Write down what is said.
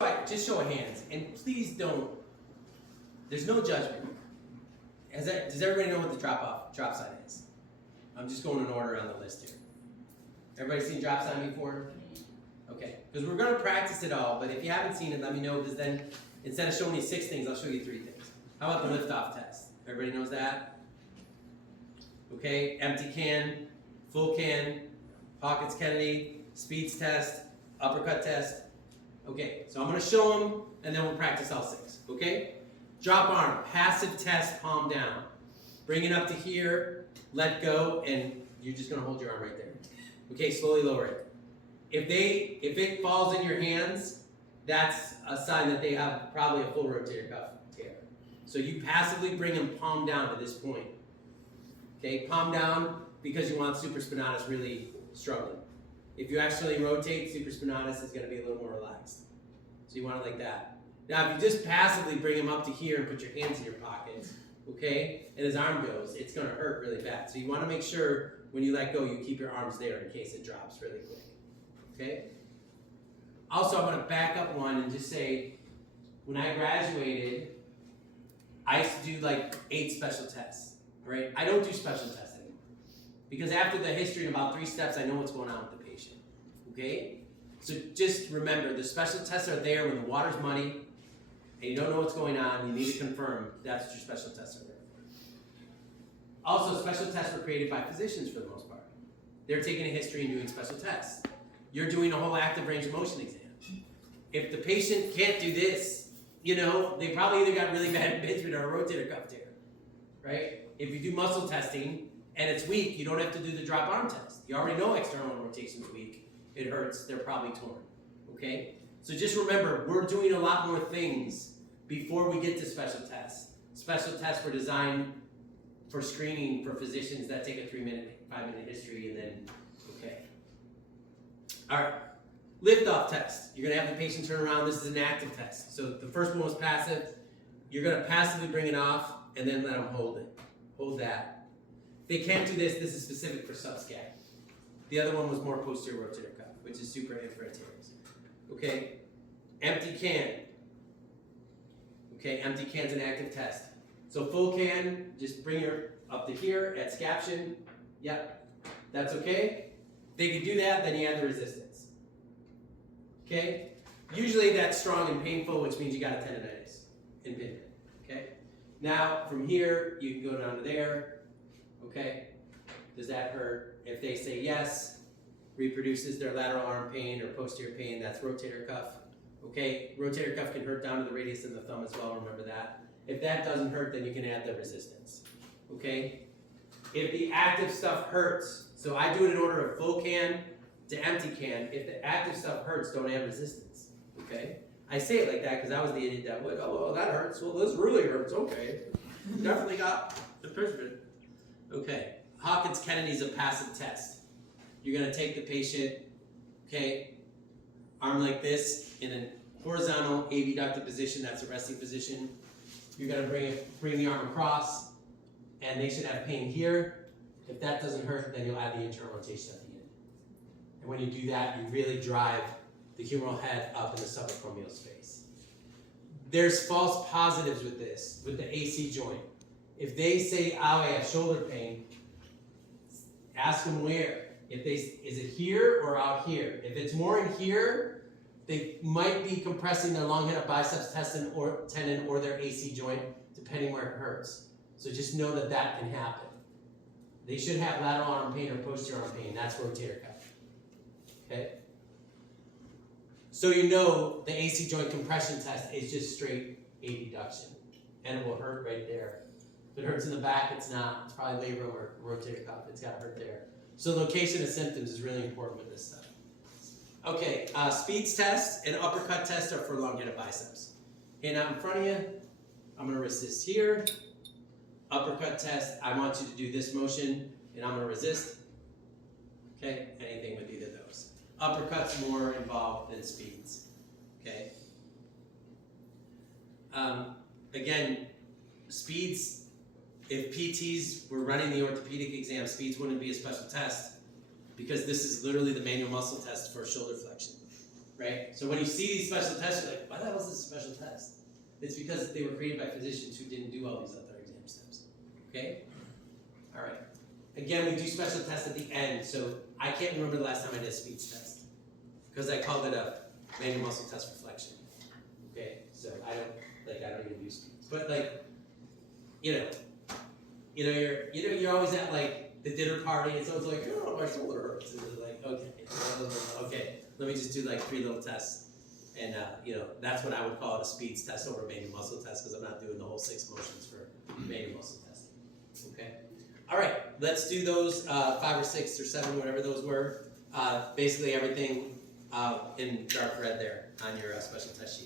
Right, just show of hands, and please don't. There's no judgment. Does everybody know what the drop sign is? I'm just going in order on the list here. Everybody seen drop sign before? Okay, because we're going to practice it all, but if you haven't seen it, let me know, because then instead of showing you 6 things, I'll show you 3 things. How about the lift-off test? Everybody knows that? Okay, empty can, full can, Hawkins Kennedy, speeds test, uppercut test. Okay, so I'm going to show them, and then we'll practice all 6, okay? Drop arm, passive test, palm down. Bring it up to here, let go, and you're just going to hold your arm right there. Okay, slowly lower it. If it falls in your hands, that's a sign that they have probably a full rotator cuff tear. So you passively bring them palm down to this point. Okay, palm down because you want supraspinatus really struggling. If you actually rotate, supraspinatus is going to be a little more relaxed. So you want it like that. Now, if you just passively bring him up to here and put your hands in your pockets, okay, and his arm goes, it's going to hurt really bad. So you want to make sure when you let go, you keep your arms there in case it drops really quick. Okay? Also, I'm going to back up one and just say, when I graduated, I used to do like 8 special tests. Right? I don't do special tests anymore. Because after the history in about 3 steps, I know what's going on with the patient. Okay? So just remember, the special tests are there when the water's muddy and you don't know what's going on, you need to confirm that's what your special tests are there for. Also, special tests were created by physicians for the most part. They're taking a history and doing special tests. You're doing a whole active range of motion exam. If the patient can't do this, you know, they probably either got really bad impingement or a rotator cuff tear. Right? If you do muscle testing and it's weak, you don't have to do the drop arm test. You already know external rotation is weak. It hurts, they're probably torn. Okay? So just remember, we're doing a lot more things before we get to special tests. Special tests were designed for screening for physicians that take a 3-minute, 5-minute history and then, okay. All right, lift-off test. You're gonna have the patient turn around. This is an active test. So the first one was passive. You're gonna passively bring it off and then let them hold it. Hold that. If they can't do this, this is specific for subscat. The other one was more posterior rotator cuff, which is supra-infra teres. Okay, empty can. Okay, empty can's an active test. So full can, just bring her up to here at scaption. Yep, that's okay. If they can do that, then you add the resistance. Okay, usually that's strong and painful, which means you got a tendonitis, impingement. Okay, now from here, you can go down to there. Okay, does that hurt? If they say yes, reproduces their lateral arm pain or posterior pain, that's rotator cuff. Okay, rotator cuff can hurt down to the radius of the thumb as well, remember that. If that doesn't hurt, then you can add the resistance. Okay, if the active stuff hurts, so I do it in order of full can to empty can. If the active stuff hurts, don't add resistance. Okay, I say it like that because I was the idiot that would, oh, well, that hurts. Well, this really hurts. Okay, definitely got the impingement. Okay, Hawkins Kennedy's a passive test. You're going to take the patient, okay, arm like this in a horizontal abducted position, that's a resting position. You're going to bring the arm across, and they should have pain here. If that doesn't hurt, then you'll add the internal rotation at the end. And when you do that, you really drive the humeral head up in the subacromial space. There's false positives with this, with the AC joint. If they say, oh, I have shoulder pain, ask them where. Is it here or out here? If it's more in here, they might be compressing their long head biceps tendon or their AC joint, depending where it hurts. So just know that that can happen. They should have lateral arm pain or posterior arm pain. That's rotator cuff. Okay? So you know the AC joint compression test is just straight abduction. And it will hurt right there. If it hurts in the back, it's not. It's probably labrum or rotator cuff. It's got to hurt there. So location of symptoms is really important with this stuff. Okay, speeds test and uppercut test are for long-headed biceps. Hand out in front of you. I'm going to resist here. Uppercut test, I want you to do this motion, and I'm going to resist. Okay, anything with either of those. Uppercut's more involved than speeds. Okay. Again, speeds. If PTs were running the orthopedic exam, speeds wouldn't be a special test because this is literally the manual muscle test for shoulder flexion. right? So when you see these special tests, you're like, why the hell is this a special test? It's because they were created by physicians who didn't do all these other exam steps. Okay? All right. Again, we do special tests at the end, so I can't remember the last time I did a speech test because I called it a manual muscle test reflection. Okay? So I don't even do speech. But like, you're always at like the dinner party and someone's like, oh, my shoulder hurts. And you're like, okay, let me just do like 3 little tests. And that's what I would call it, a speeds test over a manual muscle test, because I'm not doing the whole 6 motions for manual muscle testing. Okay? All right, let's do those 5 or 6 or 7, whatever those were. Basically everything in dark red there on your special test sheet.